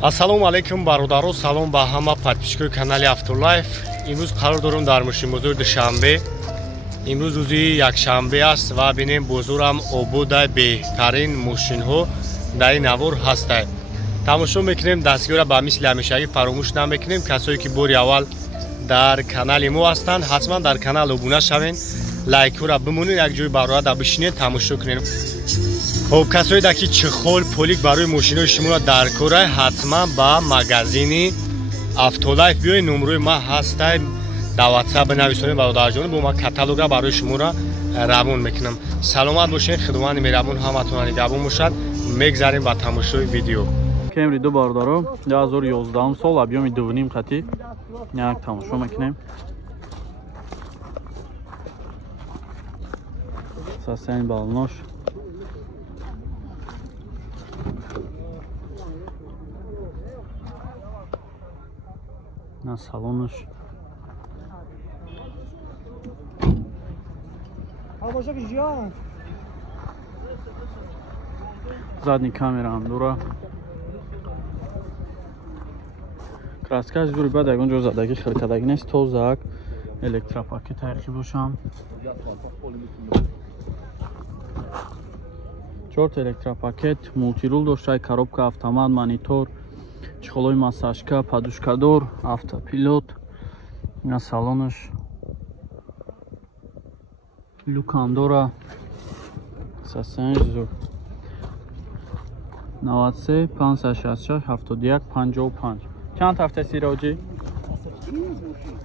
Ассалому алайкум бародаро, салом ба ҳама подписчикои канали Автолайф. Имрӯз қарор дорам дар мошин бозори Душанбе. Имрӯз рӯзи якшанбе аст ва бинем бозорам обода беҳтарин мошинҳо дар ин навор ҳастад. Тамошо мекунем, дастгиёра ба мисли ҳамешагӣ фаромӯш намекунем. Касое ки бори аввал дар канали мо ҳастанд, ҳатман дар канал обуна шавен, лайкҳоро бимонед, як ҷои барояда бишинед, тамошо кунед. خب کسایی که چخول پولیک برای ماشینای شما را در کاره حتما با مغازین افتولایف بیاین. نمره ما هسته در واتساپ بنویسید برادر جان، با ما کاتالوگ را برای شما را روان میکنم. سلامت باشین، خدمت مهربون همتون نگهبان باشد. میگذاریم با تماشای ویدیو. کمری دو باردارو 2011 سال объем 2.5 قطی یک تماشا میکنیم. ساسین بالنوش на салонаш задний камера ҳам дура краскаш зури бад ягон ҷо задаги хиркадаги нест. тозак электропакет тарқиб бошам. 4 электропакет мултирул дошта, коробка автомат, монитор, чехолои массажка, подушкадор, автопилот. на салонаш люкам дора. сасенж зур 93 566 71 55. чанд ҳафта сироҷи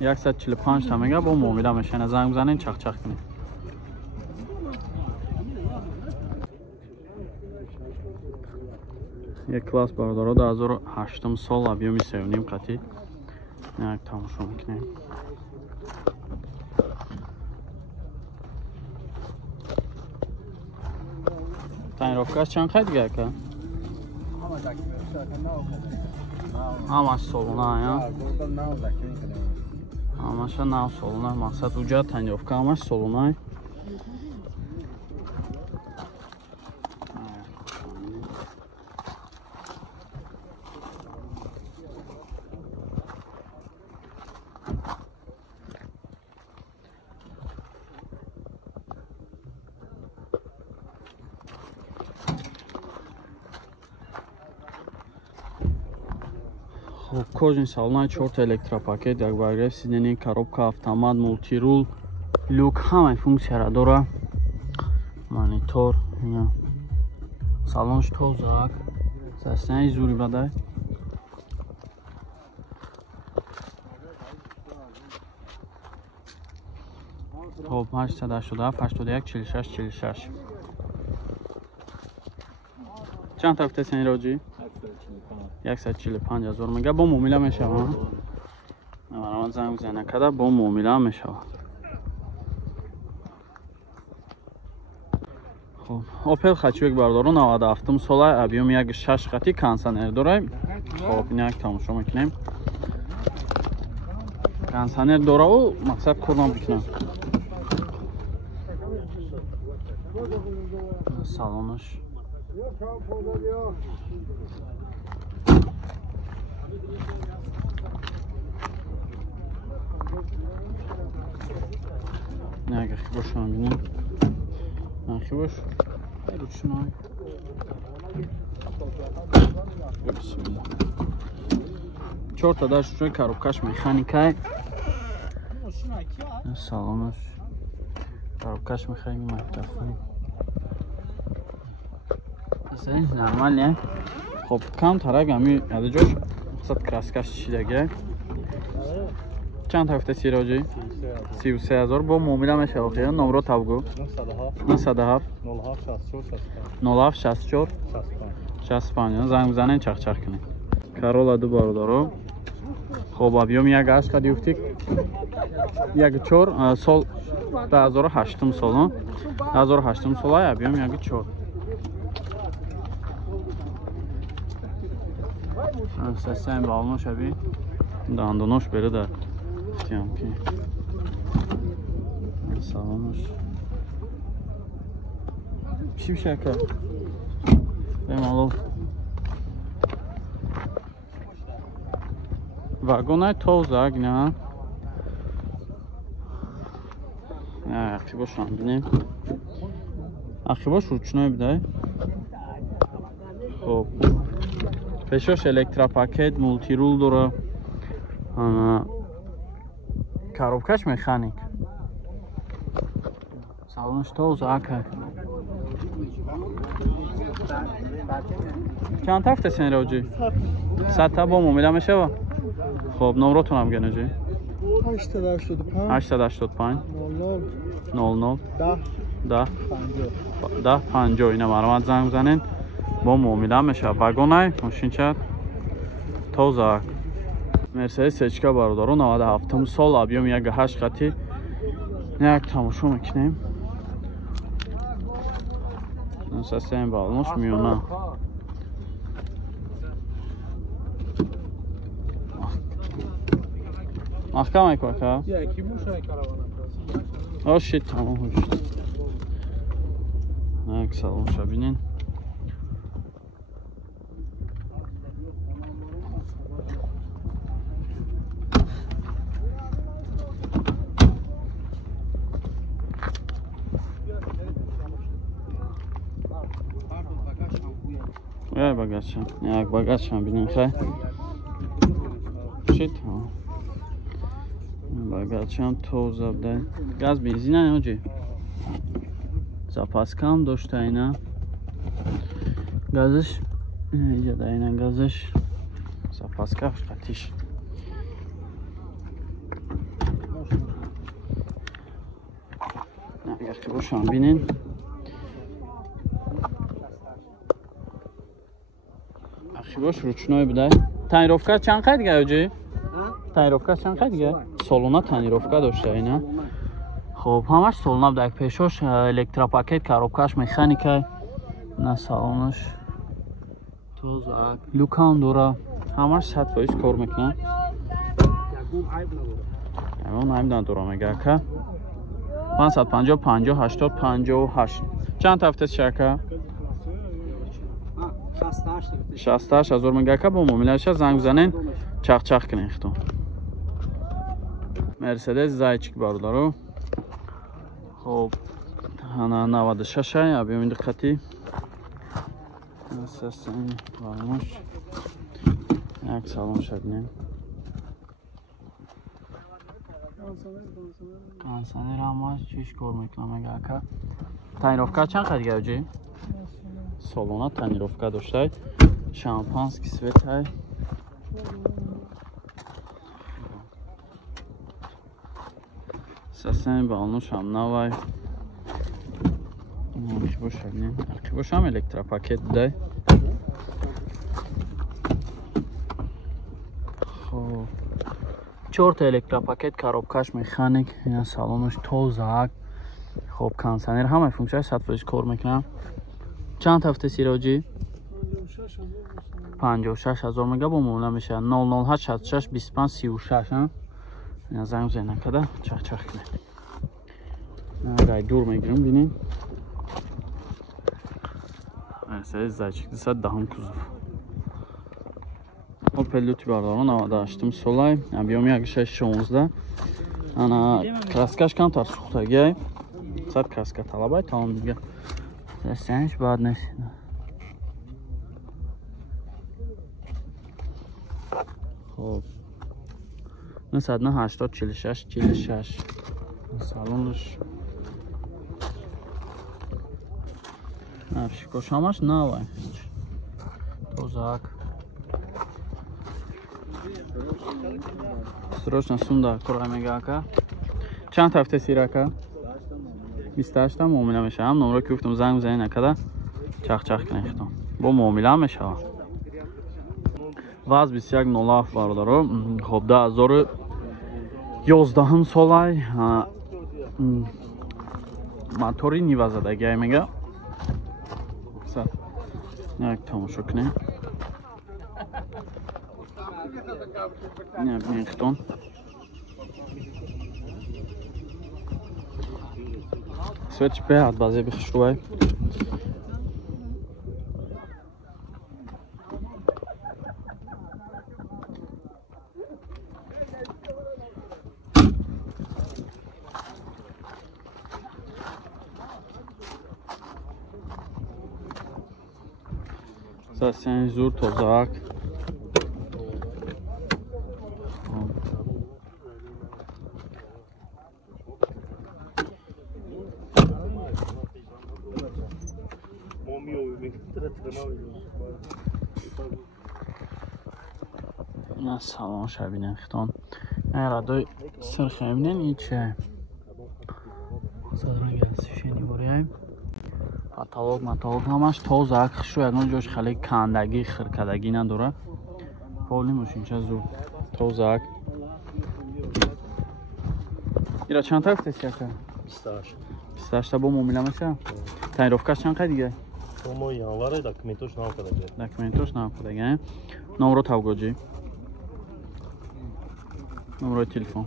145 та мега бо муомила мешана. занг бизанен, чахчах кунед. یک کلاس باردارا 2008 سال объем 3.5 قطی یک تماشا میکنیم. تنیرافکاش چند خیلی دیگه که؟ همش سالونه یا؟ همش 9 سالونه. مقصد اوجا تنیرافکا همش سالونه. کожин салона 4 электропакет, як багажник сиденӣ, коробка автомат, мултирул, люк, ҳамаи функсияро дора. монитор, салонш тозак, саснаи зури бадай. хоб 887 81 46 46. чанд ҳафта сенроҷи 145 000 мега бо муомила мешавад. намарамад занг бизана када бо муомила мешавад. хоб опел хачвек бардоро 97 сола, объем 1.6 қати, кондисионер дора. хоб ин як тамошо мекунем. кондисионер дора у мақсад курнам бикунам. салонаш نگه خوش هم بینیم. نخی باش روشن های بسم الله. 4 تا داشت روی کاروبکاش مکانیکای. سالانش کاروبکاش مکانیک مکتفانی. این نرمال نه. خب کم ترک همی یاد جوش مقصد کراسکاش چیدگه. چند هفته سیراجی 33000 با معامله میشه. آخه نمره تابگو 907 07 64 65 زنگ بزنین چخ چخ کنین. کارولا دو باردارو. خب объем 1.8 قد یفتی 1.4 سال 2008 سال 2008 سال объем 1.4. سسیم بالنوش ابی دندونش بره در افتیام که سلامش چی بشه که بمالو вагонай тозак на ахибошам бинем ахибош ручной бидай хоб пешош электропакет мултирул дора коробкаш механик салонаш тозак چند هفته سن راجی؟ 100 تا با مومیلا میشه. خب نمراتون هم گنه جی؟ 885 00 10 50 اینا مرامت زنگ بزنین با مومیلا میشه. واگونای ماشین چند توزاک مرسدس سچکا برادرو 97 سال ابیوم 1.8 قطی یک تماشا میکنیم. نساسیم بالموش میونه محکم که که؟ یکی موشه کاروان. آشید تمام هوشت. یک سلام شبینین. یا بگاشم. یک بگاشم بینن خیلی. شید تمام. بگاشم توز بده. گاز بنزین نه آجی. زپاس کم داشته اینا. گازش اینجا داینا گازش. زپاس کفش قطیش. اگر که باشم بینین. باش ручной بده. تنیروفکا چند قد دیگه آجی؟ تنیروفکا چند قد دیگه؟ سالونا تنیروفکا داشته اینا. خب همش سالونا بده. پیشش الکتروپاکت کاروبکاش مکانیکه. نه سالونش توزاک لوکان داره. همش 100% کار میکنه. اون عیب نداره میگه که 550 50 80 58 چند هفته شکه؟ 68 هزار میگه که با مومیلش زنگ بزنین چخ کنین خودتون. مرسدس زایچیک برادرو. خب انا 96 ابیوم دقتی. اساساً varmış. یک سلام شبینیم. کانسانر همش چیش کار میکنه میگه که تنیروفکا چند قد دیگه آجی؟ سالونا تنیروفکا داشته. شامپانسکی سویت های. سسن بالنوش هم نوای. اخیبوش بینیم. اخیبوش هم الکتروپاکت ده. خب 4 تا الکتروپاکت کاروبکاش مکانیک. این سالونش توزاک. خب کانسانر همه فونکشنش 100% کار میکنه. چند هفته سیراجی؟ 56 هزار میگه با مولا میشه. 008 66 25 36 ها. این زنگ زنگ کده چخ کنه. رای دور میگیرم بینیم. مرسدس زایچیک 210 کوزوف. Opel بردارم 98 سولای ابیوم 1.6 انا краскаш کم تر سوختگی 100 краска طلبای تمام دیگه دستش بعد نشید. خب مثلا 80 46 46 سالونش نفش کوشامش نه توزاک срочно сунда курай мегака чанд ҳафта сирака 28 та муомила мешавам номро ки гуфтам занг бизанед накада чахчах кунед худом бо муомила мешавам ваз 2107 бародаро хоб 2011 солай мотори нивазадагиай мега як тамошо кунед Нет, никто. Свет от базы бихшувай. Stasiyon zur tozaq. نه سلام شبینه ختان ارادای سرخیمنین ایچه سادران گلسیشینی بریم کاتالوگ همش توز اخش رو یکان جوش خیلی کندگی خرکدگی نداره پولی موشین چه زود توز اخ ایرا چند تا افتیس کرده؟ 28 تا با مومیله میشه؟ تایروفکاش چند قد دیگه؟ Como yanları dokumentoş ne yapacak? Dokumentoş ne yapacak? Numara tavgocu. Numara telefon.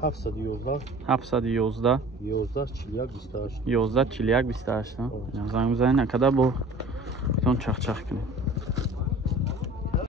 Hafsa diyorlar. 711 Diyorlar çilyak istaş. 11 48 28. زنگ بزنید نکده با تون چخ کنید